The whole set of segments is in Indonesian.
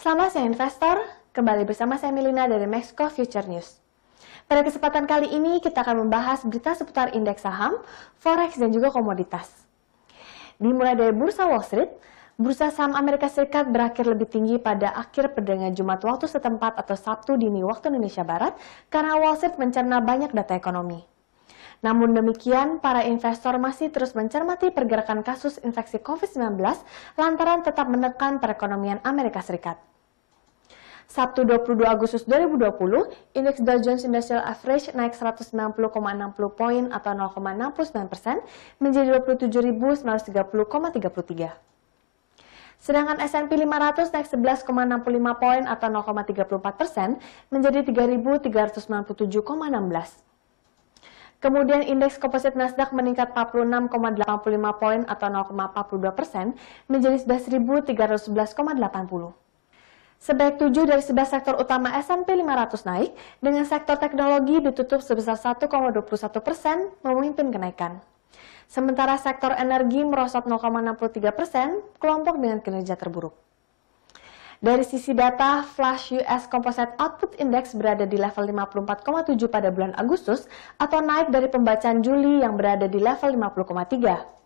Selamat siang investor, kembali bersama saya Milina dari Mexico Future News. Pada kesempatan kali ini kita akan membahas berita seputar indeks saham, forex dan juga komoditas. Dimulai dari Bursa Wall Street, Bursa saham Amerika Serikat berakhir lebih tinggi pada akhir perdagangan Jumat waktu setempat atau Sabtu dini waktu Indonesia Barat karena Wall Street mencerna banyak data ekonomi. Namun demikian, para investor masih terus mencermati pergerakan kasus infeksi COVID-19 lantaran tetap menekan perekonomian Amerika Serikat. Sabtu 22 Agustus 2020, indeks Dow Jones Industrial Average naik 190,60 poin atau 0,69% menjadi 27.930,33. Sedangkan S&P 500 naik 11,65 poin atau 0,34% menjadi 3.397,16. Kemudian indeks komposit Nasdaq meningkat 46,85 poin atau 0,42% menjadi 11.311,80. Sebanyak 7 dari 11 sektor utama S&P 500 naik, dengan sektor teknologi ditutup sebesar 1,21%, memimpin kenaikan. Sementara sektor energi merosot 0,63%, kelompok dengan kinerja terburuk. Dari sisi data, Flash US Composite Output Index berada di level 54,7 pada bulan Agustus atau naik dari pembacaan Juli yang berada di level 50,3.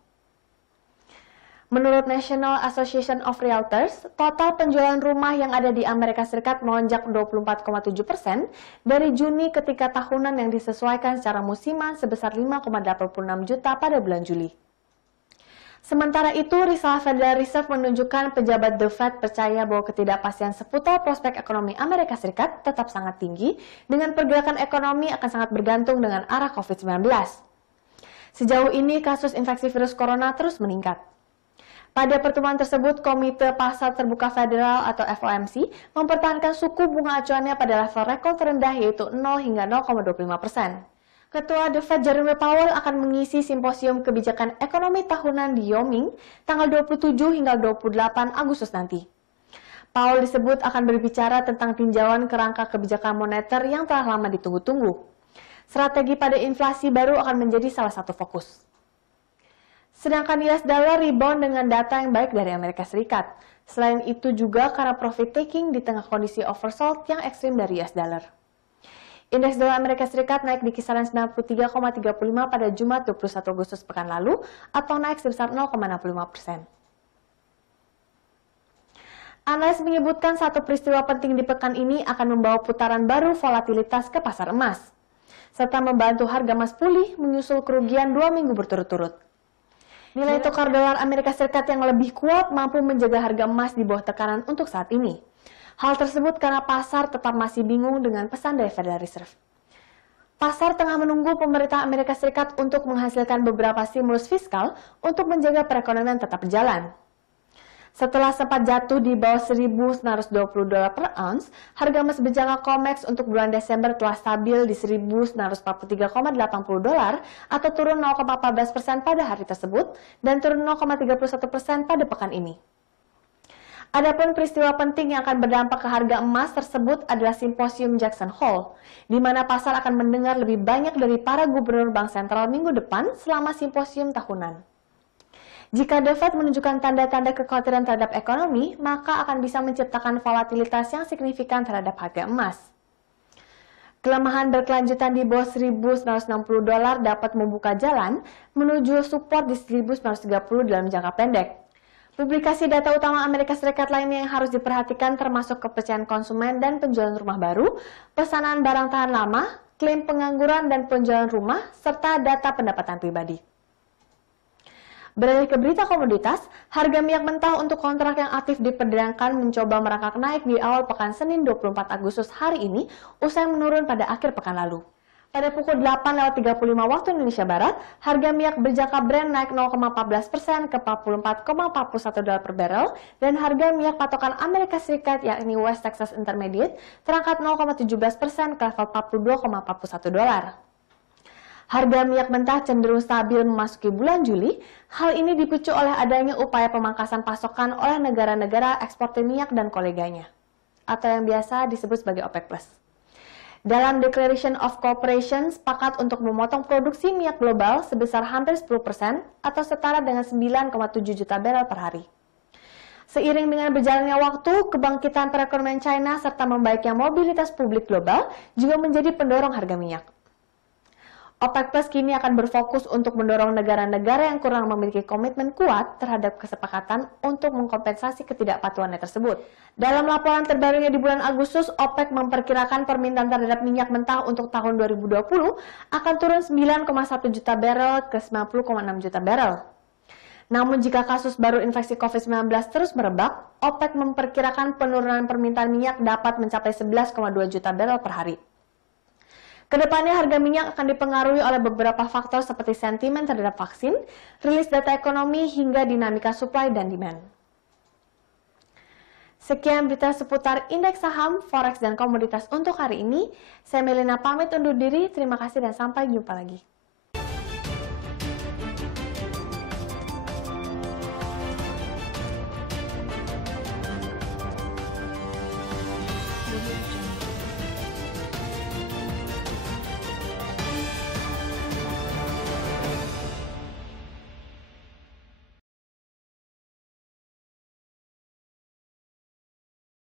Menurut National Association of Realtors, total penjualan rumah yang ada di Amerika Serikat melonjak 24,7% dari Juni ketika tahunan yang disesuaikan secara musiman sebesar 5,86 juta pada bulan Juli. Sementara itu, risalah Federal Reserve menunjukkan pejabat The Fed percaya bahwa ketidakpastian seputar prospek ekonomi Amerika Serikat tetap sangat tinggi, dengan pergerakan ekonomi akan sangat bergantung dengan arah COVID-19. Sejauh ini, kasus infeksi virus corona terus meningkat. Pada pertemuan tersebut, Komite Pasar Terbuka Federal atau FOMC mempertahankan suku bunga acuannya pada level rekor terendah yaitu 0 hingga 0,25%. Ketua The Fed Jerome Powell akan mengisi simposium kebijakan ekonomi tahunan di Wyoming tanggal 27 hingga 28 Agustus nanti. Powell disebut akan berbicara tentang tinjauan kerangka kebijakan moneter yang telah lama ditunggu-tunggu. Strategi pada inflasi baru akan menjadi salah satu fokus. Sedangkan US dollar rebound dengan data yang baik dari Amerika Serikat. Selain itu juga karena profit taking di tengah kondisi oversold yang ekstrim dari US dollar. Indeks dolar Amerika Serikat naik di kisaran 93,35 pada Jumat 21 Agustus pekan lalu atau naik sebesar 0,65%. Analis menyebutkan satu peristiwa penting di pekan ini akan membawa putaran baru volatilitas ke pasar emas, serta membantu harga emas pulih menyusul kerugian 2 minggu berturut-turut. Nilai tukar dolar Amerika Serikat yang lebih kuat mampu menjaga harga emas di bawah tekanan untuk saat ini. Hal tersebut karena pasar tetap masih bingung dengan pesan dari Federal Reserve. Pasar tengah menunggu pemerintah Amerika Serikat untuk menghasilkan beberapa stimulus fiskal untuk menjaga perekonomian tetap berjalan. Setelah sempat jatuh di bawah $1.920 per ounce, harga emas berjangka COMEX untuk bulan Desember telah stabil di $1.943,80 atau turun 0,14% pada hari tersebut dan turun 0,31% pada pekan ini. Adapun peristiwa penting yang akan berdampak ke harga emas tersebut adalah simposium Jackson Hole, di mana pasar akan mendengar lebih banyak dari para gubernur bank sentral minggu depan selama simposium tahunan. Jika The Fed menunjukkan tanda-tanda kekhawatiran terhadap ekonomi, maka akan bisa menciptakan volatilitas yang signifikan terhadap harga emas. Kelemahan berkelanjutan di bawah $1.960 dapat membuka jalan menuju support di 1.930 dalam jangka pendek. Publikasi data utama Amerika Serikat lainnya yang harus diperhatikan termasuk kepercayaan konsumen dan penjualan rumah baru, pesanan barang tahan lama, klaim pengangguran dan penjualan rumah, serta data pendapatan pribadi. Beralih ke berita komoditas, harga minyak mentah untuk kontrak yang aktif diperdagangkan mencoba merangkak naik di awal pekan Senin 24 Agustus hari ini, usai menurun pada akhir pekan lalu. Pada pukul 8.35 waktu Indonesia Barat, harga minyak berjangka Brent naik 0,14% ke $44,41 per barrel dan harga minyak patokan Amerika Serikat yakni West Texas Intermediate terangkat 0,17% ke level $42,41. Harga minyak mentah cenderung stabil memasuki bulan Juli. Hal ini dipicu oleh adanya upaya pemangkasan pasokan oleh negara-negara eksportir minyak dan koleganya, atau yang biasa disebut sebagai OPEC+. Dalam Declaration of Cooperation sepakat untuk memotong produksi minyak global sebesar hampir 10% atau setara dengan 9,7 juta barel per hari. Seiring dengan berjalannya waktu, kebangkitan perekonomian China serta membaiknya mobilitas publik global juga menjadi pendorong harga minyak. OPEC Plus kini akan berfokus untuk mendorong negara-negara yang kurang memiliki komitmen kuat terhadap kesepakatan untuk mengkompensasi ketidakpatuhannya tersebut. Dalam laporan terbarunya di bulan Agustus, OPEC memperkirakan permintaan terhadap minyak mentah untuk tahun 2020 akan turun 9,1 juta barel ke 90,6 juta barel. Namun jika kasus baru infeksi COVID-19 terus merebak, OPEC memperkirakan penurunan permintaan minyak dapat mencapai 11,2 juta barel per hari. Kedepannya harga minyak akan dipengaruhi oleh beberapa faktor seperti sentimen terhadap vaksin, rilis data ekonomi, hingga dinamika supply dan demand. Sekian berita seputar indeks saham, forex, dan komoditas untuk hari ini. Saya Melina pamit undur diri, terima kasih dan sampai jumpa lagi.